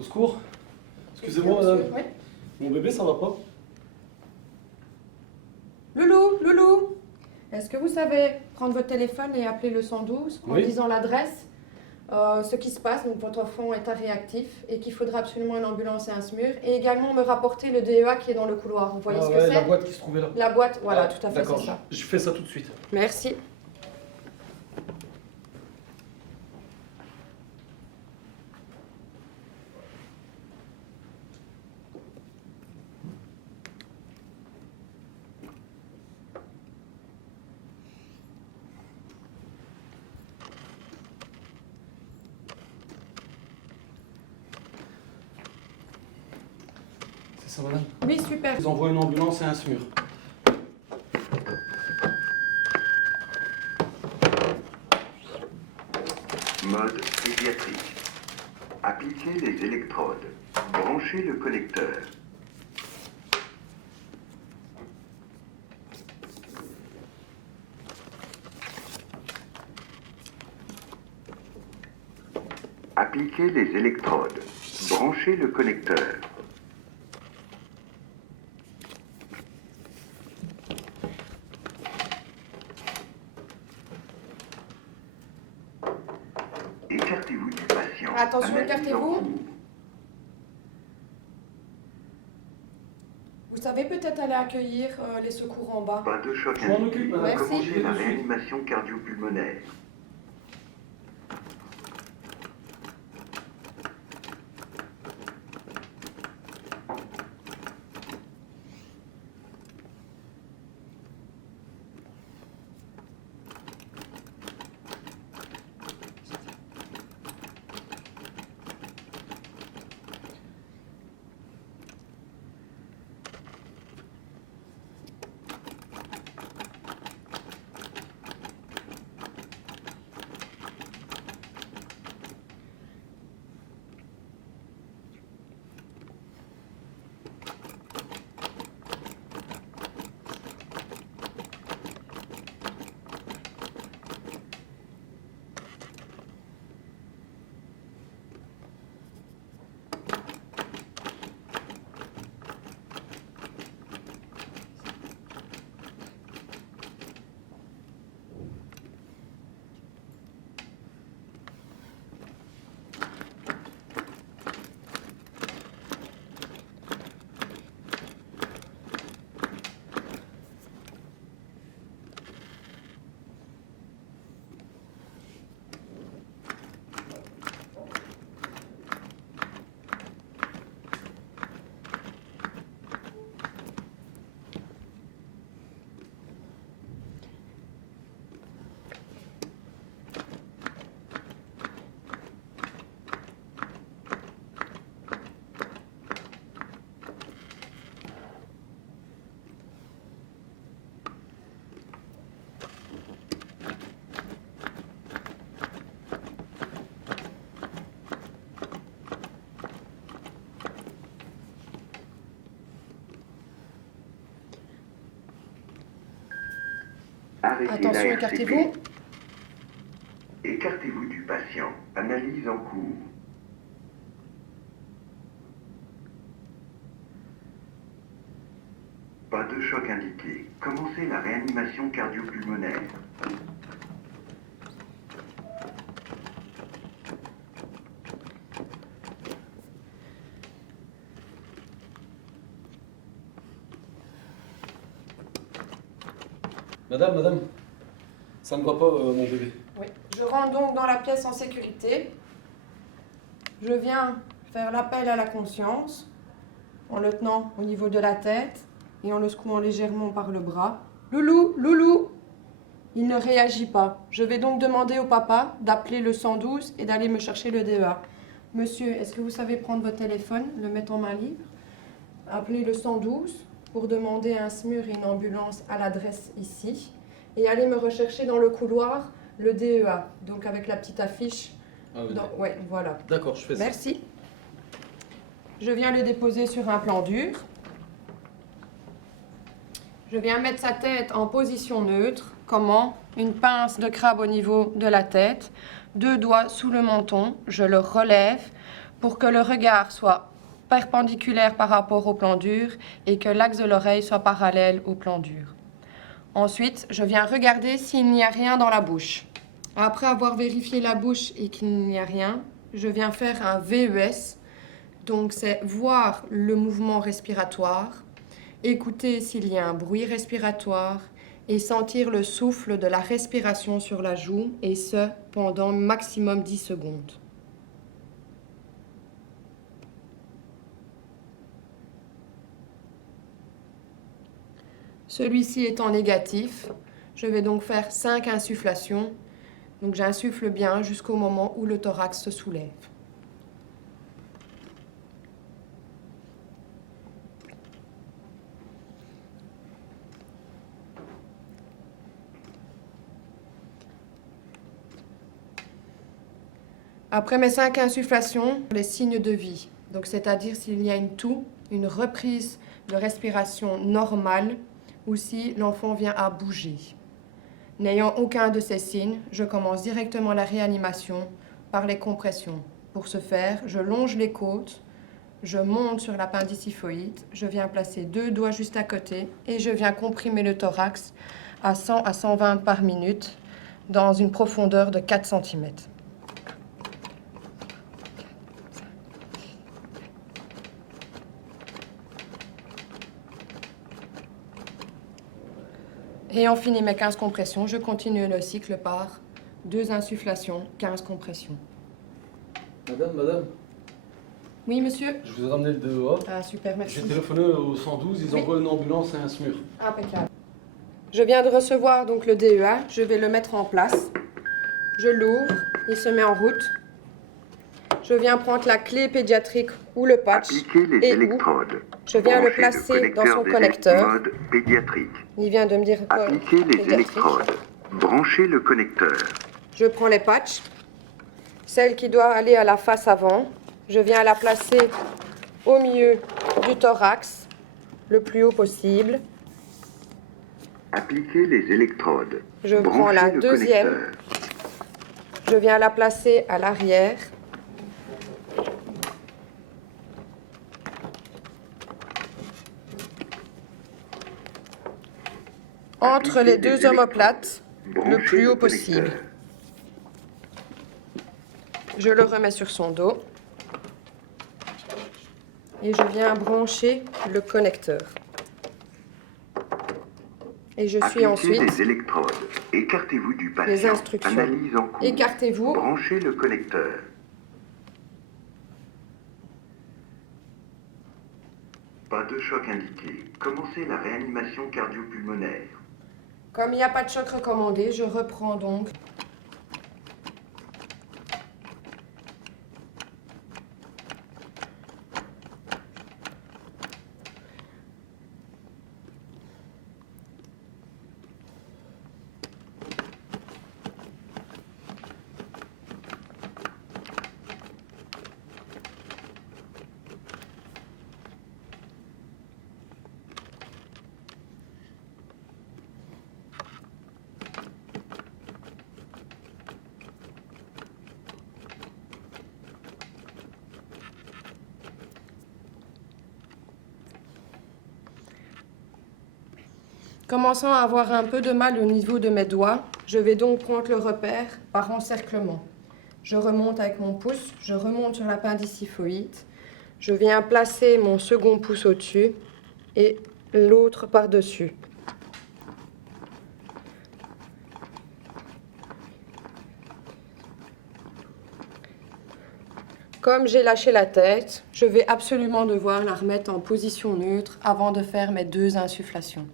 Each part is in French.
Au secours. Excusez-moi, madame. Oui. Mon bébé, ça va pas? Loulou, est-ce que vous savez prendre votre téléphone et appeler le 112 en Oui. disant l'adresse, ce qui se passe, donc votre enfant est réactif et qu'il faudra absolument une ambulance et un SMUR, et également me rapporter le DEA qui est dans le couloir. Vous voyez ce que ouais, c'est? la boîte qui se trouvait là. La boîte, voilà, Ah, tout à fait, d'accord, c'est ça. je fais ça tout de suite. Merci. C'est ça, madame? Oui, super. Je vous envoie une ambulance et un SMUR. Mode pédiatrique. Appliquez les électrodes. Branchez le connecteur. Appliquez les électrodes. Branchez le connecteur. Écartez-vous du patient. Attention, Analyse écartez-vous. en cours. Vous savez peut-être aller accueillir les secours en bas. Pas de choc Je m'en indiqué. occupe, madame. Merci. Commencez la réanimation cardio-pulmonaire. Arrêtez Attention, la écartez-vous. RCP. Écartez-vous du patient. Analyse en cours. Pas de choc indiqué. Commencez la réanimation cardio-pulmonaire. Madame, ça ne va pas, mon bébé. Oui. Je rentre donc dans la pièce en sécurité. Je viens faire l'appel à la conscience en le tenant au niveau de la tête et en le secouant légèrement par le bras. Loulou, il ne réagit pas. Je vais donc demander au papa d'appeler le 112 et d'aller me chercher le DEA. Monsieur, est-ce que vous savez prendre votre téléphone, le mettre en main libre, appeler le 112 pour demander un SMUR et une ambulance à l'adresse ici et aller me rechercher dans le couloir le DEA, donc avec la petite affiche. Ah oui, Ouais, voilà. d'accord, je fais ça. Merci. Je viens le déposer sur un plan dur. Je viens mettre sa tête en position neutre. Comment? Une pince de crabe au niveau de la tête, 2 doigts sous le menton, je le relève pour que le regard soit perpendiculaire par rapport au plan dur et que l'axe de l'oreille soit parallèle au plan dur. Ensuite, je viens regarder s'il n'y a rien dans la bouche. Après avoir vérifié la bouche et qu'il n'y a rien, je viens faire un VES. Donc, c'est voir le mouvement respiratoire, écouter s'il y a un bruit respiratoire et sentir le souffle de la respiration sur la joue, et ce, pendant maximum 10 secondes. Celui-ci étant négatif, je vais donc faire 5 insufflations. Donc j'insuffle bien jusqu'au moment où le thorax se soulève. Après mes 5 insufflations, les signes de vie. Donc c'est-à-dire s'il y a une toux, une reprise de respiration normale, ou si l'enfant vient à bouger. N'ayant aucun de ces signes, je commence directement la réanimation par les compressions. Pour ce faire, je longe les côtes, je monte sur l'appendiciphoïde, je viens placer 2 doigts juste à côté et je viens comprimer le thorax à 100 à 120 par minute dans une profondeur de 4 cm. Ayant fini mes 15 compressions, je continue le cycle par 2 insufflations, 15 compressions. Madame, Oui, monsieur? je vous ai ramené le DEA. Ah, super, merci. J'ai téléphoné au 112, ils Oui. envoient une ambulance et un SMUR. Impeccable. Je viens de recevoir donc le DEA, je vais le mettre en place. Je l'ouvre, il se met en route. Je viens prendre la clé pédiatrique ou le patch Appliquez les et électrodes. je viens le Branchez placer dans son des connecteur. mode pédiatrique. Il vient de me dire quoi? Appliquez les Pédiatrique. électrodes. Branchez le connecteur. Je prends les patchs. Celle qui doit aller à la face avant, je viens la placer au milieu du thorax, le plus haut possible. Appliquez les électrodes. Je prends Branchez la le deuxième. connecteur. Je viens la placer à l'arrière. Entre les 2 omoplates, le Branchez plus haut le possible. connecteur. Je le remets sur son dos. Et je viens brancher le connecteur. Et je suis Appliquez ensuite les électrodes. Écartez-vous du patient. les instructions. Analyse en cours. Écartez-vous. Branchez le connecteur. Pas de choc indiqué. Commencez la réanimation cardio-pulmonaire. Comme il n'y a pas de choc recommandé, je reprends donc. Commençant à avoir un peu de mal au niveau de mes doigts, je vais donc prendre le repère par encerclement. Je remonte avec mon pouce, je remonte sur l'appendiciphoïde, je viens placer mon second pouce au-dessus et l'autre par-dessus. Comme j'ai lâché la tête, je vais absolument devoir la remettre en position neutre avant de faire mes 2 insufflations.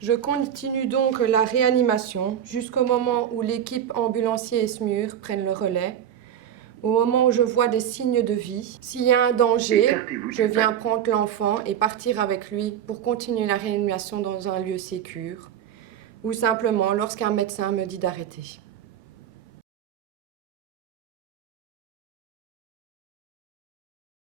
Je continue donc la réanimation jusqu'au moment où l'équipe ambulancier et SMUR prennent le relais Au moment où je vois des signes de vie, s'il y a un danger, Écartez-vous je du viens pas- prendre l'enfant et partir avec lui pour continuer la réanimation dans un lieu sécur, ou simplement lorsqu'un médecin me dit d'arrêter.